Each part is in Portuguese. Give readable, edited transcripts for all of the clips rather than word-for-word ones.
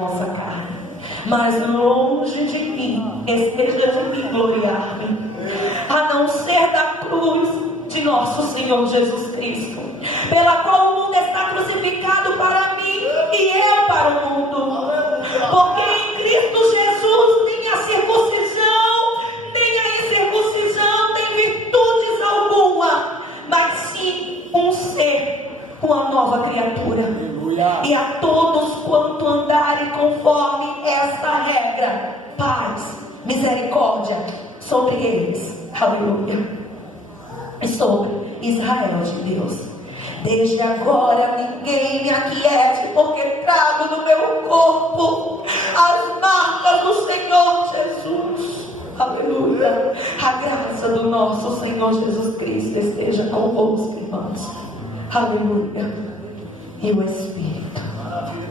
nossa carne, mas longe de mim esteja de mim gloriar-me, a não ser da cruz de nosso Senhor Jesus Cristo, pela qual o mundo está crucificado para mim e eu para o mundo. Porque em Cristo Jesus nem a circuncisão nem a incircuncisão tem virtudes alguma, mas sim um ser, uma nova criatura. E a todos quanto andarem conforme esta regra, paz, misericórdia sobre eles, aleluia, e sobre Israel de Deus. Desde agora ninguém me aquiete, porque trago no meu corpo as marcas do Senhor Jesus, aleluia. A graça do nosso Senhor Jesus Cristo esteja convosco, irmãos, aleluia, e o Espírito,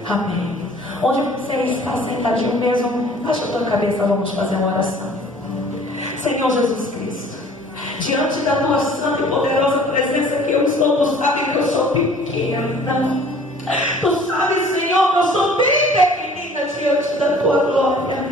amém. Onde você está sentadinho mesmo, baixa a tua cabeça, vamos fazer uma oração. Senhor Jesus Cristo, diante da tua santa e poderosa presença que eu sou, tu sabes que eu sou pequena, tu sabes, Senhor, que eu sou bem pequenina diante da tua glória.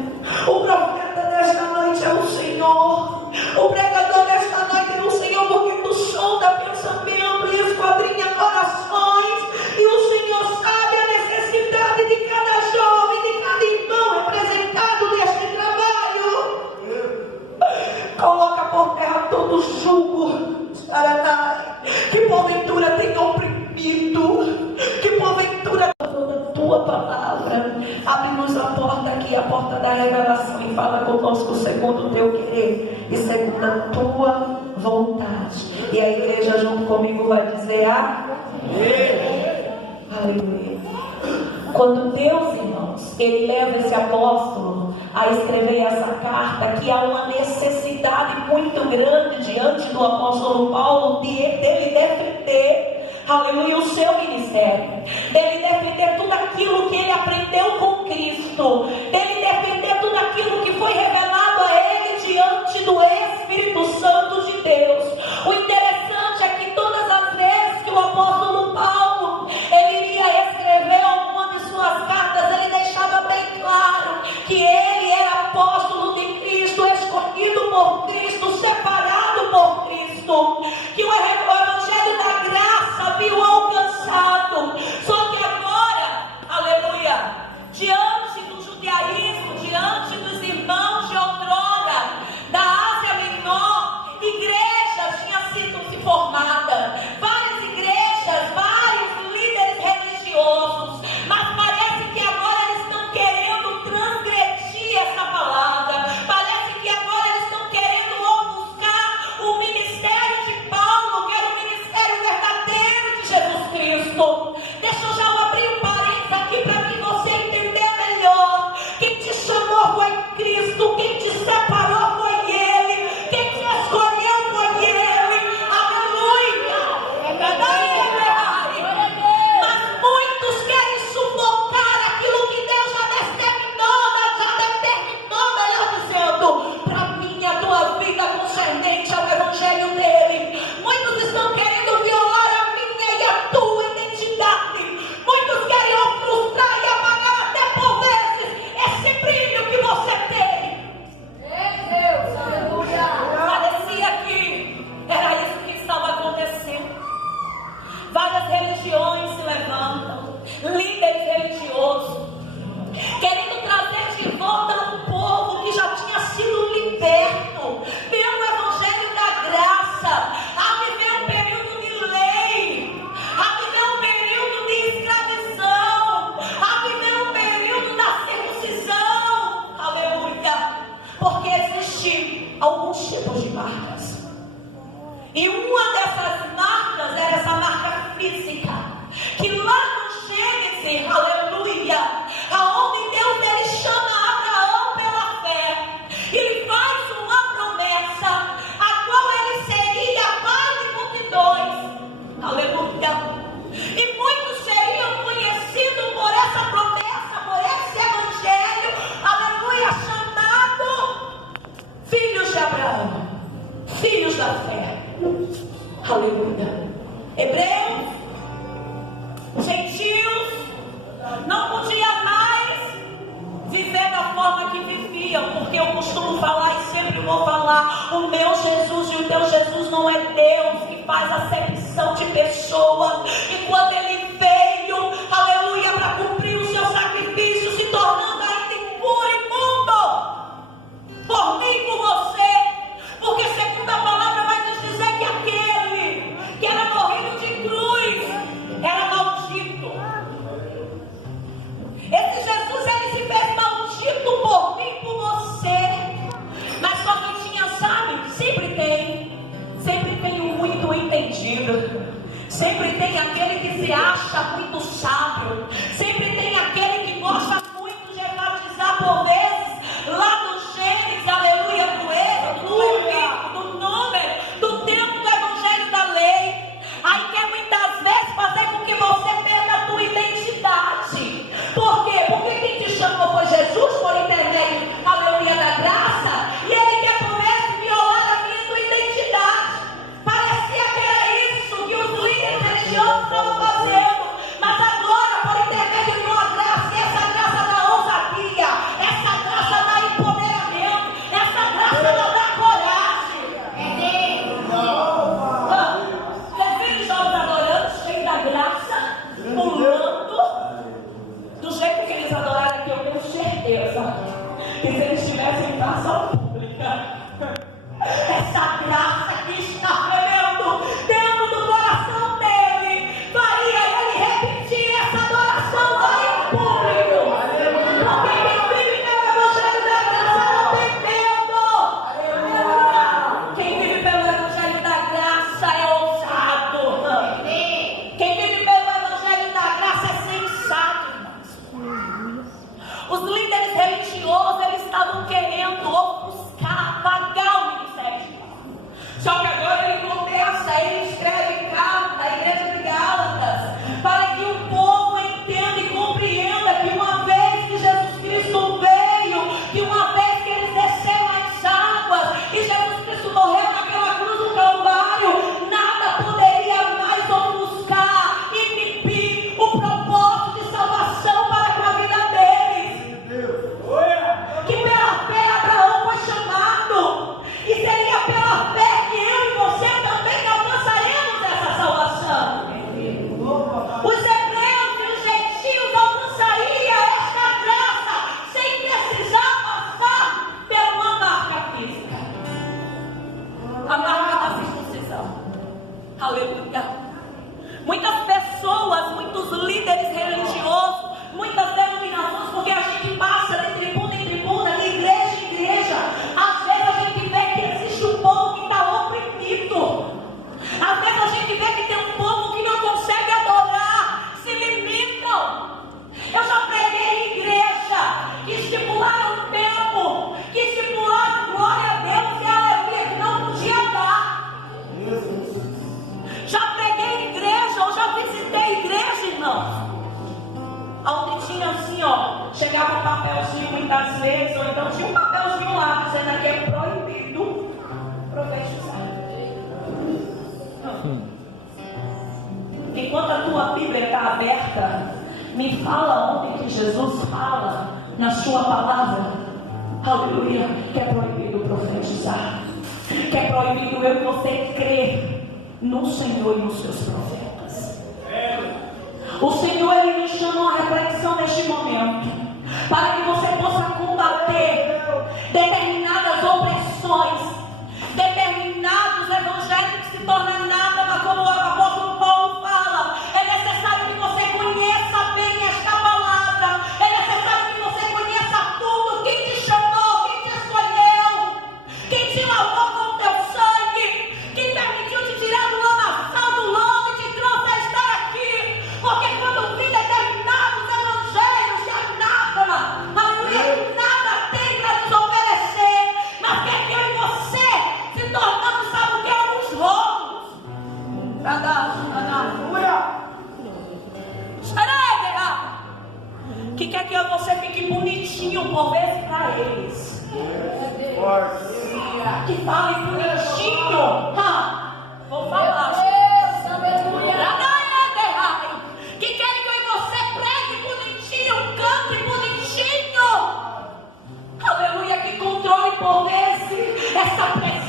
O profeta desta noite é o Senhor, o pregador desta noite é o Senhor, porque tu sonda pensamento e esquadrinha corações, e o Senhor sabe a necessidade de cada jovem, de cada irmão representado neste trabalho. Coloca por terra todo jugo, Saranai, que porventura tem oprimido, que porventura toda tua palavra. Abre-nos a porta aqui, a porta da revelação, e fala conosco segundo o teu querer e segundo a tua vontade. E a igreja junto comigo vai dizer amém. Aleluia. Quando Deus, irmãos, Ele leva esse apóstolo a escrever essa carta, que há uma necessidade muito grande diante do apóstolo Paulo dele defender, aleluia, o seu ministério, dele defender tudo aquilo que ele aprendeu com Cristo, dele defender tudo aquilo que foi revelado a ele diante do Espírito Santo de Deus. O interessante é que todas as vezes que o apóstolo Paulo ele iria escrever alguma de suas cartas, ele deixava bem claro que ele era apóstolo de Cristo, escolhido por Cristo, separado por Cristo, que o evangelho da graça havia alcançado. Só que agora, aleluia, diante do judaísmo, diante dos irmãos de outrora da Ásia Menor, igrejas tinham sido se formadas, várias igrejas, vários líderes religiosos, mas parece que agora eles estão querendo transgredir essa palavra, parece que agora eles estão querendo ofuscar o ministério de Paulo, que era o ministério verdadeiro de Jesus Cristo. Deixa eu já abrir um parênteses aqui para que você entender melhor. Quem te chamou foi Cristo, quem te separou foi Ele, quem te escolheu foi Ele, aleluia. Mas muitos querem sufocar aquilo que Deus já determinou, melhor dizendo, para mim, a tua vida concernente ao evangelho dele. Muitos estão querendo violar a minha e a tua identidade. Muitos querem frustrar e apagar até por vezes esse brilho que você tem. Deus, aleluia. Parecia que era isso que estava acontecendo. Várias religiões se levantam, líderes religiosos, querendo trazer de volta um povo que já tinha sido liberto pelo evangelho da graça, a viver um período de lei, a viver um período de escravidão, a viver um período da circuncisão, aleluia, porque existem alguns tipos de marcas, e uma dessas marcas era essa marca física, que lá no Gênesis, aleluia, aonde Deus ele chama Abraão pela fé, ele faz uma promessa, a qual ele seria pai de multidões, aleluia, e muitos seriam conhecidos por essa promessa, por esse evangelho, aleluia, chamado filhos de Abraão, filhos da fé. lugar. O meu Jesus e o teu Jesus não é Deus que faz acepção de pessoas. E quando Ele veio, aleluia, para cumprir o seu sacrifício, se tornando ainda impuro e imundo, por mim e por você, porque segundo a palavra vai nos dizer que aquele que era morrido de cruz era maldito. Esse Jesus, Ele se fez maldito por mim e por você. Mas só que tinha, sabe, sempre tem um muito entendido, sempre tem aquele que se acha muito sábio, sempre tem aquele que gosta muito de enfatizar por vezes lá no Gênesis, aleluia, do Êxodo, do Levítico, do Número, do tempo do Evangelho da Lei. Aí quer muitas vezes fazer com que você perda a tua identidade. Por quê? Porque quem te chamou foi Jesus por intermédio, aleluia, da graça, e Ele quer por vezes violar a minha tua identidade. Parecia que era isso que os líderes religiosos estavam fazendo, mas agora, por intermédio de uma graça, e essa graça da ousadia, essa graça da empoderamento, essa graça da coragem. Você viu os jovens adorando, cheios da graça, pulando, do jeito que eles adoraram aqui, eu tenho certeza que se eles estivessem em praça pública, essa graça que está fervendo dentro do coração dele faria ele repetir essa adoração lá em público. Porque quem vive pelo Evangelho da Graça não tem medo. Quem vive pelo Evangelho da Graça é ousado. Quem vive pelo Evangelho da Graça é sensato, irmãos. Os líderes religiosos, eles estavam querendo ofuscar, apagar o ministério de Paulo. Só que agora ele começa, ele escreve carta à igreja de Gálatas, para que o povo entenda e compreenda que uma vez que Jesus Cristo veio, que uma vez que eles desceram as águas, e Jesus Cristo morreu naquela cruz do Calvário, nada poderia mais ofuscar, inibir o propósito de salvação para com a vida deles. Que pela fé Abraão foi chamado, e seria pela fé que eu e você também alcançaremos essa salvação. Os hebreus e os gentios alcançariam esta graça sem precisar passar por uma marca física, a marca da circuncisão. Aleluia. Muitas pessoas, muitos líderes religiosos, muitas denominações, porque a gente passa de tribuna em tribuna, de igreja em igreja, às vezes a gente vê que existe um povo que está oprimido, às vezes a gente vê que tem um povo que não consegue adorar, se limitam. Eu já preguei em igreja que estipularam um tempo, que estipularam glória a Deus e aleluia, que não podia dar. Já preguei em igreja, ou já visitei igreja, irmãos, onde tinha assim, ó, chegava um papelzinho muitas vezes, ou então tinha um papelzinho lá dizendo que é proibido profetizar. Enquanto a tua Bíblia está aberta, me fala onde que Jesus fala na sua palavra, aleluia, que é proibido profetizar, que é proibido eu e você crer no Senhor e nos seus profetas. O Senhor, Ele nos chama a reflexão neste momento, para que você possa combater determinadas opressões, determinados evangelhos que se tornam nada, mas como o apóstolo Paulo fala, é necessário que você conheça bem esta palavra, é necessário que você conheça tudo, quem te chamou, quem te escolheu, quem te lavou com o teu sangue, quem permitiu te tirar do lamaçal do lodo e te trouxe a estar aqui, porque quando vi determinados evangelhos de anátema, aleluia, nada tem para nos oferecer, mas quer que eu e você se tornamos, sabe o que? Alguns rótulos. Que quer que eu e você fique bonitinho por vezes para eles. Que fale bonitinho. Vou falar. Que querem que eu e você pregue bonitinho, cante bonitinho. Aleluia, que controle por vezes essa pressão.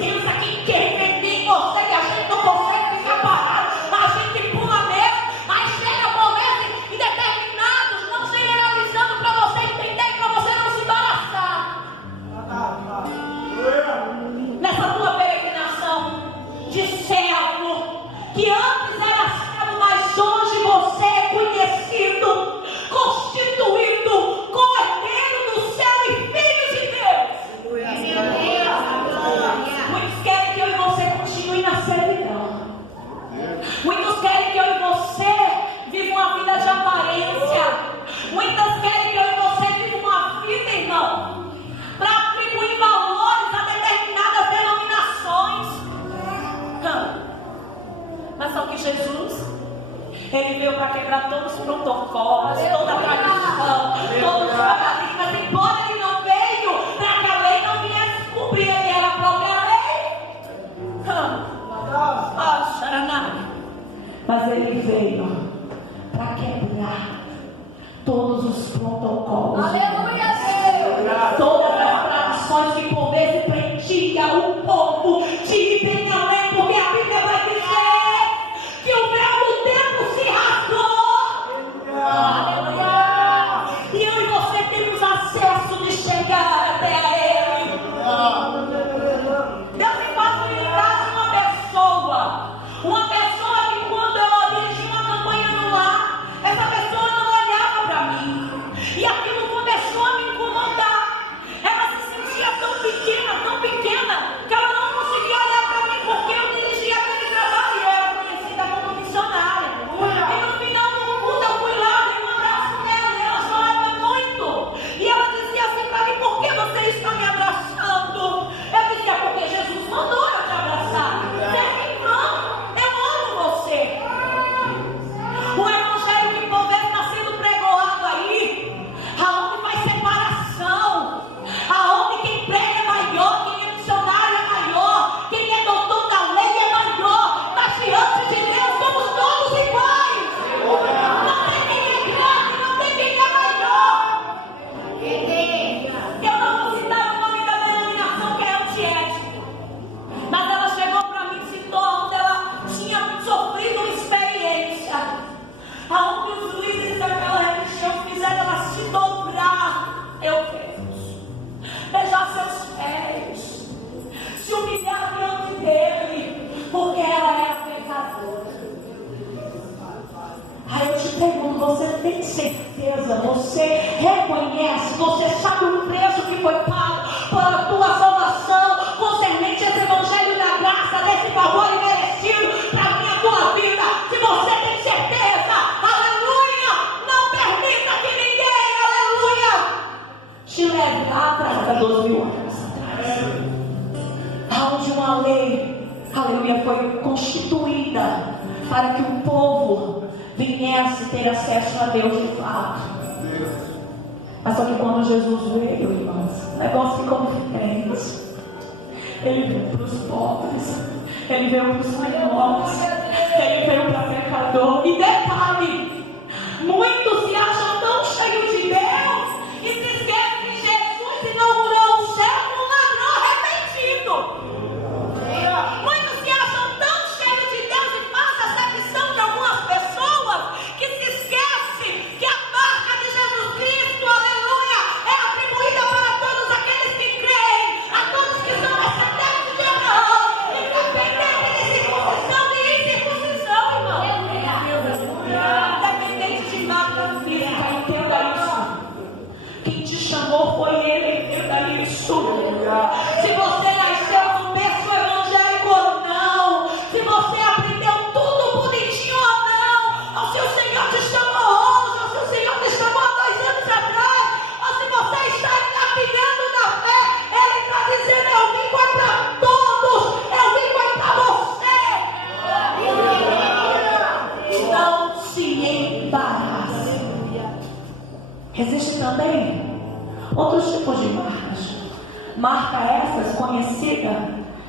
acesso de chegar até a Ele. Deus tem facilidade uma pessoa que quando eu dirigi uma campanha no lar, essa pessoa não olhava para mim. E aquilo começou a me incomodar. Ela se sentia tão pequena, que ela não conseguia olhar para mim porque eu dirigia aquele trabalho e eu era conhecida como missionária. E no final do culto eu fui lá, dei um abraço nela e ela chorava muito. E ela dizia assim para mim: por que você está me abraçando? Eu dizia: porque Jesus mandou eu te abraçar. Eu amo você. O evangelho que o povo está sendo pregoado aí, aonde faz separação, aonde quem prega é maior, quem é missionário é maior, quem é doutor da lei é maior, mas diante de Deus somos todos iguais. Não tem quem é grande, não tem quem é maior. Eu não vou citar o nome da denominação que é antiético, mas ela chegou para mim e citou onde ela tinha sofrido uma experiência, aonde os líderes daquela religião fizeram ela se dobrar, beijar seus pés, se humilhar diante dele, porque ela era pecadora. Aí eu te pergunto: você tem certeza? Você reconhece? Você sabe o preço que foi pago para a tua salvação, concernente esse evangelho da graça, desse favor imerecido para a minha tua vida? Se você tem certeza, aleluia, não permita que ninguém, aleluia, te leve lá atrás há 2000 anos atrás, onde uma lei, aleluia, foi constituída para que o povo viesse ter acesso a Deus de fato. Mas só que quando Jesus veio, irmãos, o negócio ficou diferente. Ele veio para os pobres, ele veio para os menores, ele veio para pecador. E detalhe, muitos se acham tão cheios de Deus e se esquecem que Jesus inaugurou o céu com um ladrão arrependido. Muitos se acham tão cheios de Deus e fazem a acepção de algumas pessoas que se esquecem que a marca de Jesus Cristo, aleluia, é atribuída para todos aqueles que creem, a todos que são descendentes de Abraão, independente de circuncisão e incircuncisão, irmão. Independente de marca física, entenda isso. Quem te chamou foi Ele, entenda isso. Se você nasceu no berço evangélico ou não, se você aprendeu tudo bonitinho ou não, ou se o Senhor te chamou hoje, ou se o Senhor te chamou há 2 anos atrás, ou se você está engatinhando na fé, Ele está dizendo: eu vim para todos, eu vim para você. Não se embarace. Existem também outros tipos de marcas. Marca essas conhecidas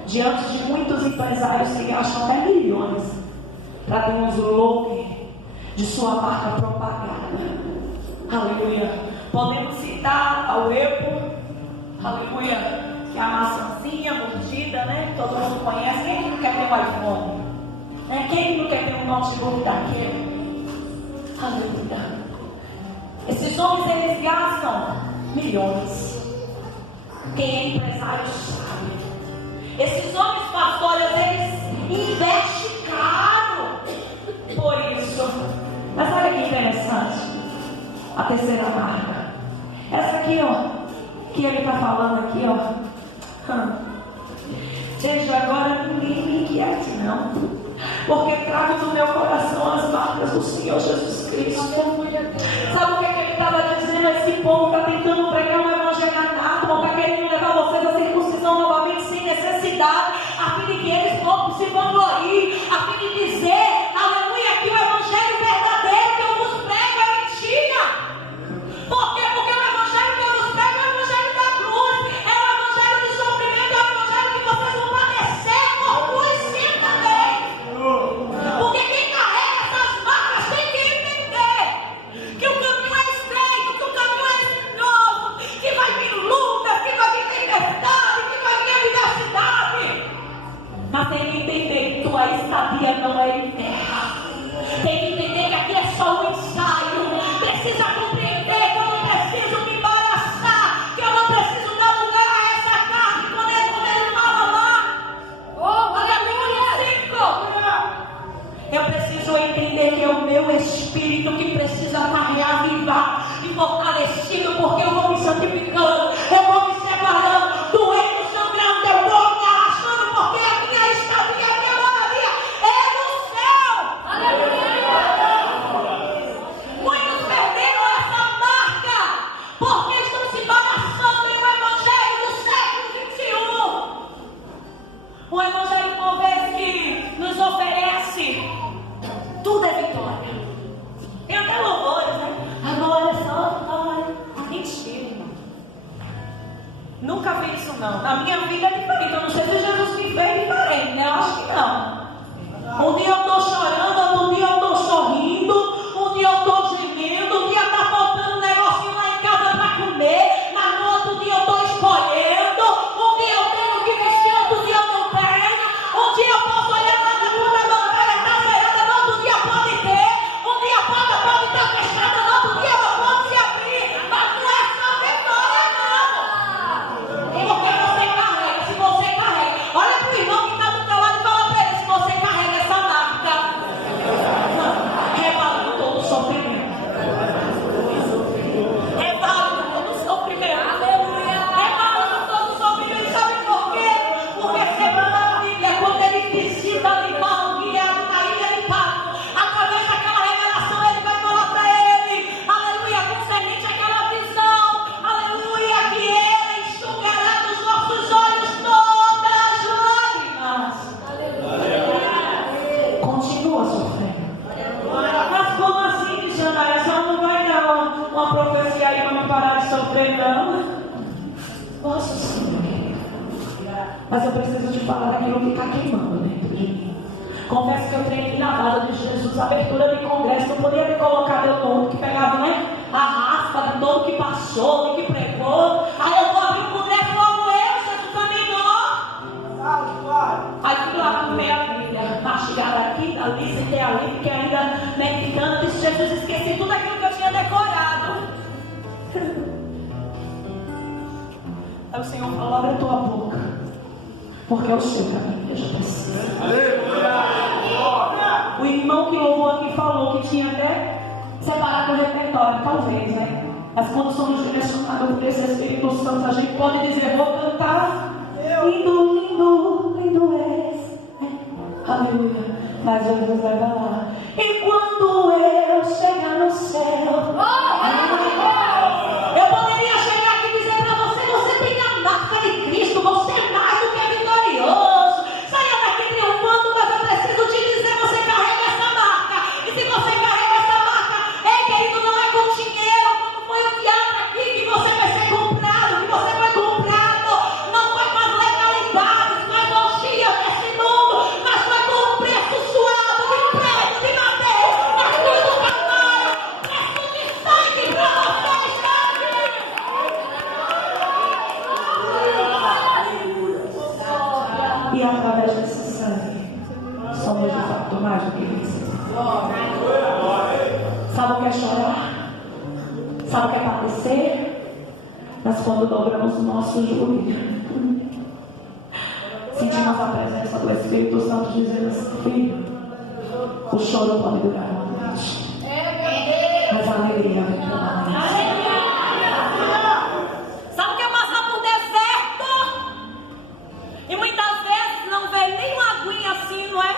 diante de muitos empresários que gastam até milhões para ter um slogan de sua marca propagada. Aleluia. Podemos citar a Apple, aleluia, que é a maçãzinha mordida, né? Todo mundo conhece. Quem que não quer ter um iPhone? Quem que não quer ter um notebook daquele? Aleluia. Esses homens, eles gastam milhões. Quem é empresário sabe. Esses homens pastores, eles investem caro por isso. Mas olha que interessante, a terceira marca, essa aqui, ó, que ele está falando aqui, ó. Desde agora ninguém me inquiete, não, porque trago no meu coração as marcas do Senhor Jesus Cristo. Sabe o que ele estava dizendo? Esse povo está tentando pregar um evangelho anátomo, está querendo levar vocês à circuncisão novamente sem necessidade, a fim de que eles poucos se vangloriem, a fim de dizer, aleluia, que o evangelho verdadeiro que eu vos prego é mentira. Por quê? Porque o evangelho que eu vos prego é o evangelho da cruz, é o evangelho do sofrimento, é o evangelho que vocês vão padecer por cruz sim também. Porque quem carrega essas marcas tem que entender Nunca vi isso não. Na minha vida é diferente. Eu não sei se Jesus me fez diferente, né? Eu acho que não. Um dia eu estou chorando, outro dia eu estou sorrindo, um dia eu estou gemendo, um dia está faltando um negocinho lá em casa para comer, mas no outro dia eu estou escolhendo, um dia eu tenho que vestir, outro dia eu não tenho, um dia eu posso olhar lá na conta bancária, está zerada, no outro dia pode ter, um dia a porta pode estar fechada, no outro dia ela pode se abrir, mas não é só vitória não. Porque você carrega, se você carrega, olha para o irmão que está do teu lado e fala para ele, se você carrega essa marca, é válido todo sofrimento. É válido todo sofrimento. Aleluia. É válido todo sofrimento. Sabe por quê? Porque segundo a Bíblia, quando ele precisa limpar um guiado na ilha de Patmos, através daquela revelação, ele vai falar para ele, aleluia, concernente àquela visão, aleluia, que ele enxugará dos nossos olhos todas as lágrimas. Continua sofrendo. Mas como assim, missionária? Só não vai dar uma profecia aí para me parar de sofrer, não? Posso sim, mas eu preciso te falar daquilo que está queimando dentro de mim. Confesso que eu treinei na base de Jesus, abertura de congresso, não podia ter colocado eu todo que pegava, né? A raspa de todo que passou, que pregou. Aí eu vou abrir o congresso logo eu, Jesus caminhou. Aí fui lá para comer a Bíblia, mastigada aqui, ali, sentei ali, porque ainda meditando, disse Jesus, esqueci tudo aquilo que eu tinha decorado. Aí o Senhor falou, abre a tua boca, porque eu sei que a minha igreja precisa. O irmão que louvou aqui falou que tinha até separado o repertório, talvez, né? Mas quando somos direcionados por esse Espírito Santo, a gente pode dizer, vou cantar, lindo, lindo, lindo és. Aleluia. Mas Jesus vai falar, e quando eu chegar no céu, eu poderia chegar aqui e dizer para você, você tem a marca de Cristo, você é mais do que vitorioso. Saia daqui triunfando, mas eu preciso te dizer, você carrega essa marca. E se você carrega essa marca, ei querido, não é com dinheiro, como foi o teatro aqui, que você vai ser comprado, que você foi comprado. Não foi com as legalidades, com as orgias desse mundo, mas foi com o preço suado de preço de madeira, na cruz do Calvário, preço de sangue para você estar aqui. E através desse sangue, somos de fato mais do que vencedores. Sabe o que é chorar? Sabe o que é padecer? Mas quando dobramos o nosso joelho, sentimos a presença do Espírito Santo dizendo assim, filho, o choro pode durar uma noite, mas a alegria vem pela manhã. Sabe o que é passar por deserto? E muitas vezes não vê nem uma aguinha assim, não é?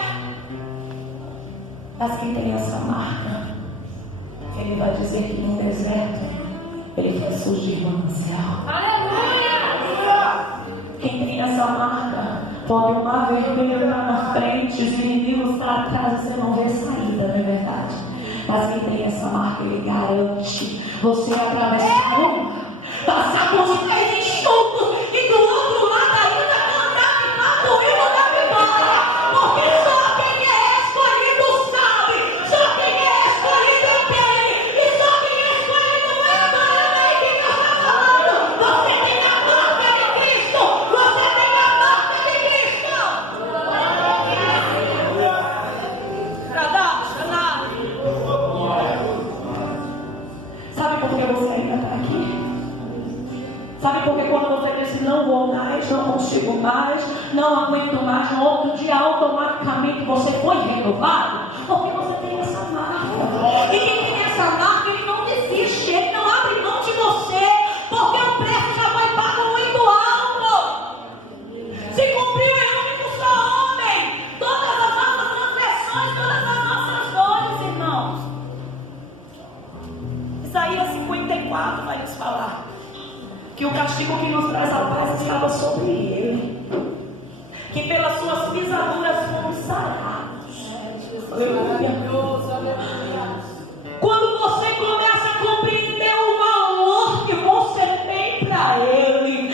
Mas quem tem essa marca, ele vai dizer que no deserto ele vai surgir manancial. Quem tem essa marca, pode o mar vermelho lá na frente, os inimigos lá atrás, você não vê saída, não é verdade? Mas quem tem essa marca, ele garante você atravessar o mar, passar com os pés enxutos e do outro lado ainda cantar o hino da vitória, porque só quem é escolhido sabe, só quem é escolhido tem, e só quem é escolhido não é agora aí que Deus está falando. Você tem a marca de Cristo, você tem a marca de Cristo. Sabe por que você ainda está aqui? Sabe por que quando você disse não vou mais, não consigo mais, não aguento mais, no outro dia automaticamente você foi renovado? Porque você tem essa marca. E quem tem essa marca, ele não desiste, ele não abre mão de você, porque o preço já foi pago muito alto. Se cumpriu em único só homem todas as nossas transgressões, todas as nossas dores, irmãos. Isaías 54 vai nos falar que o castigo que nos traz a paz estava sobre ele, que pelas suas pisaduras fomos sarados. Quando você começa a compreender o valor que você tem para ele,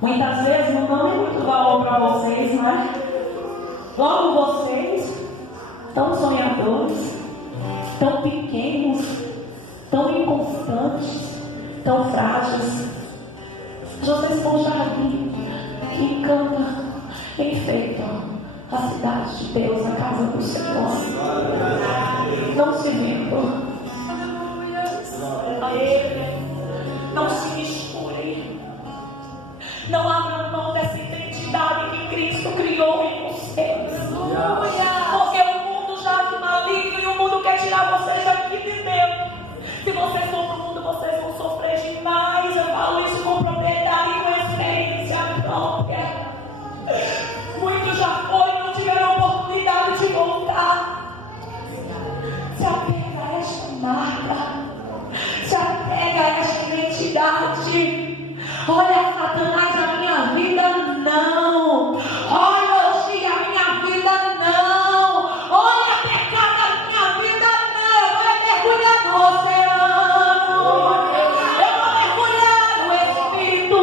Muitas vezes não dão muito valor para vocês, né? Logo vocês, tão sonhadores, tão pequenos, tão inconstantes, tão frágeis. Vocês vão jardim que encanta, enfeitam a cidade de Deus, a casa do Senhor. Não se vendam. Não se misturem. Não abram mão dessa identidade que Cristo criou em vocês. Porque o mundo jaz no maligno e o mundo quer tirar vocês daqui de dentro. Se vocês for pro mundo, vocês vão sofrer demais. Eu falo isso com propriedade e com experiência própria. Muitos já foram e não tiveram oportunidade de voltar. Se apega a esta marca. Se apega a esta identidade. Olha, Satanás, a minha vida não. Olha, hoje a minha vida não. Olha, pecado, a minha vida não. Vai mergulhar no oceano. Eu vou mergulhar no Espírito.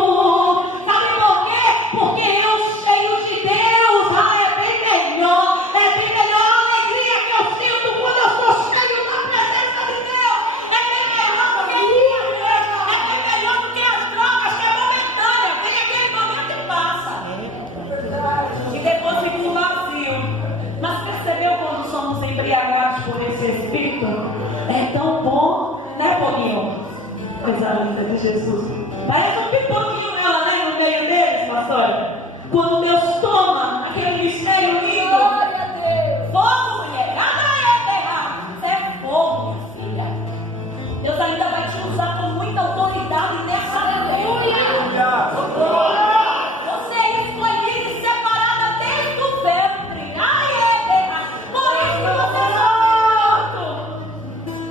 Sabe por quê? Porque eu cheio de Deus. É bem melhor. É bem melhor a alegria que eu sinto quando eu sou cheio da presença de Deus. É bem melhor do que é bem melhor do que as drogas, que é momentânea. Vem aquele momento e passa. E depois fica um vazio. Mas percebeu quando somos embriagados por esse Espírito? É tão bom, né, Boninho? Coisa linda de Jesus. Parece um pipoquinho nela, né, no meio deles, pastor. Quando Deus toma aquele mistério lindo. Fogo, mulher. Nada é errado. Isso é fogo, minha filha. Deus ainda vai te usar com muita autoridade nessa aleluia. Você é escolhida e separada desde o ventre.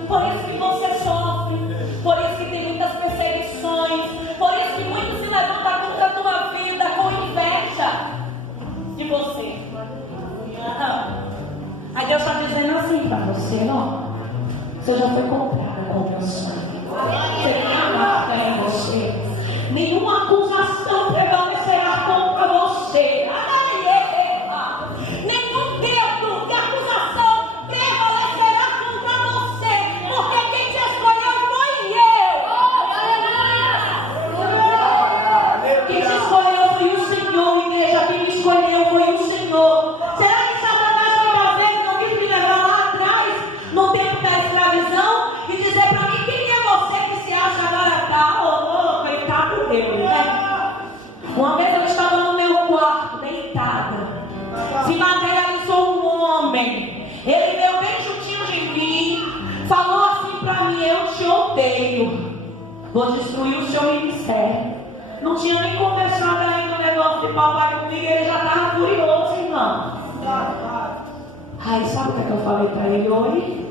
Por isso que você sofre. Por isso que tem muitas perseguições. Por isso que muitos se levantam contra a tua vida com inveja de você. Aí Deus está dizendo assim para você, ó. Você já foi comprada com o meu sangue. Você tem a marca em você. Nenhuma acusação prevalecerá contra você. Nenhum dedo de acusação prevalecerá contra você. Porque quem te escolheu foi eu. Quem te escolheu foi o Senhor, igreja. Quem me escolheu foi o Senhor. Será que Satanás muitas vezes não quis me levar lá atrás, no tempo da escravidão, e dizer para mim: quem é você que se acha agora tal? Oh, coitado Deus, né? Uma vez eu estava no meu quarto, deitada. Se materializou um homem. Ele veio bem juntinho de mim, falou assim para mim: eu te odeio, vou destruir o seu ministério. Não tinha nem conversado ainda o negócio de papai comigo, ele já estava furioso, irmão. Aí sabe o que eu falei para ele hoje?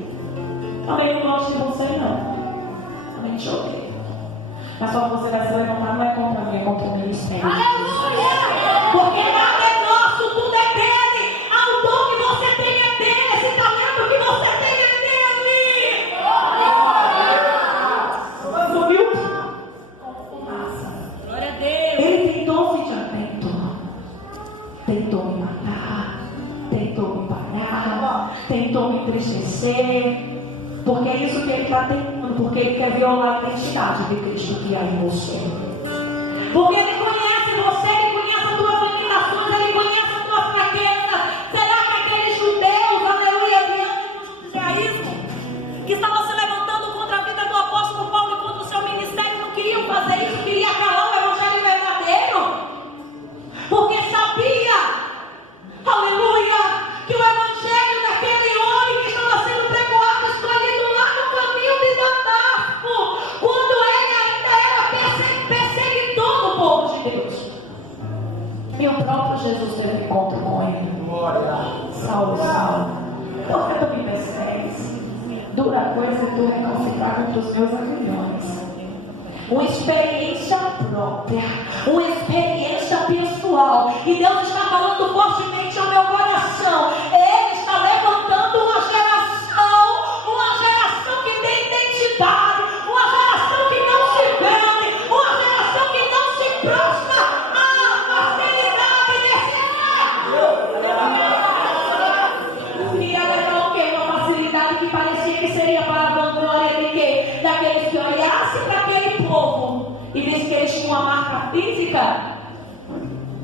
Também não gosto de você, não. Também te odeio. Mas só que você vai se levantar, não é contra mim, é contra o ministério. Aleluia! Porque nada é nosso, tudo é dele. O dom que você tem é dele, esse talento que você tem é dele. Subiu como fumaça. Glória a Deus. Ele tentou, se já tentou me matar, tentou me parar, tentou me entristecer. Porque é isso que ele está tentando, porque ele quer violar a identidade de Cristo que há em você. Porque ele conhece você, ele conhece as tuas limitações, ele conhece as tuas fraquezas. Será que aqueles judeus, aleluia, diante do judaísmo, que estavam se levantando contra a vida do apóstolo Paulo e contra o seu ministério, não queriam fazer isso, queriam calar o evangelho verdadeiro? Porque sabia, aleluia, que o evangelho daquele homem que estava sendo pregoado, escolhido lá no caminho de Damasco, quando ele ainda era perseguidor do povo de Deus, e o próprio Jesus teve encontro com ele. Saulo, Saulo, por que tu me persegues? Dura coisa tu reconciliar contra os meus aguilhões. Uma experiência própria, uma experiência pessoal. E Deus está falando fortemente ao meu coração. Ele está levantando uma geração que tem identidade, uma geração que não se vende, uma geração que não se prostra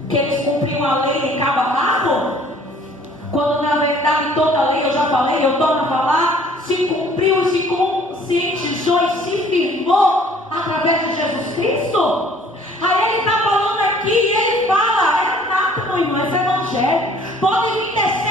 Que eles cumpriam a lei em cabo a rabo? Quando na verdade toda a lei, eu já falei, eu torno a falar, se cumpriu e se conscientizou e se firmou através de Jesus Cristo. Aí ele está falando aqui e ele fala, é nato, meu irmão, esse evangelho. Pode vir descer